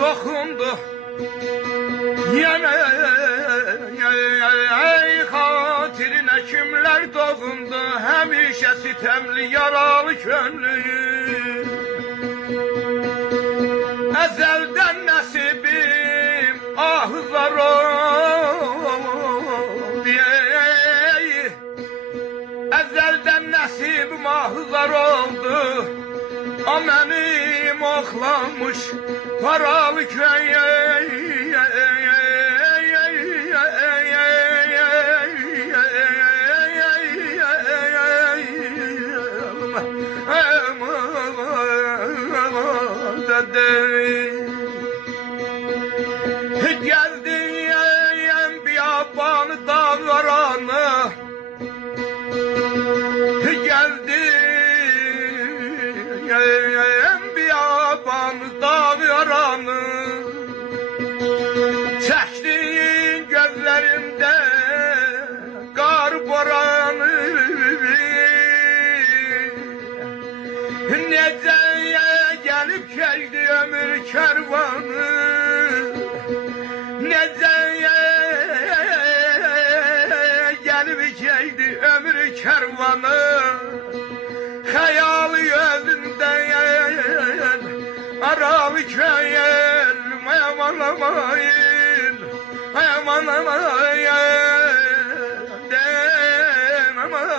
toxundu yenə xatirinə kimlər doğundu həmişə sitemli yaralı könlüm əzəldən nəsibim ahlar oldu əzəldən nəsibim ahlar oldu o mənim oxlanmış paralı köye Geldin biyabanı dağlarana Geldin biyabanı dağlarana Çəkdin gözlerimde qar boranı Necəyə gelip geldi ömür kervanı Necəyə gelip geldi ömür kervanı Xəyali gözünden aralı köyel Aman amayın Aman amayın Den aman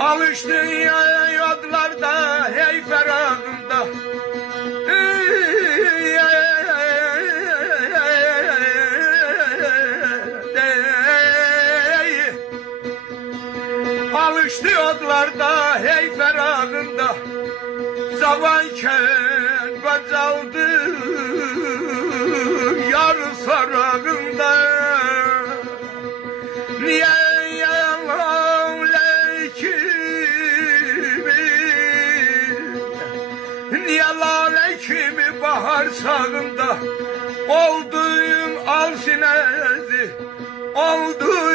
Alıştın yodlarda hey ferahında Alıştı yodlarda hey ferahında Zamanken bacaldı yar sarağında Niye kimi bahar sağında Oldun al sinezi Oldun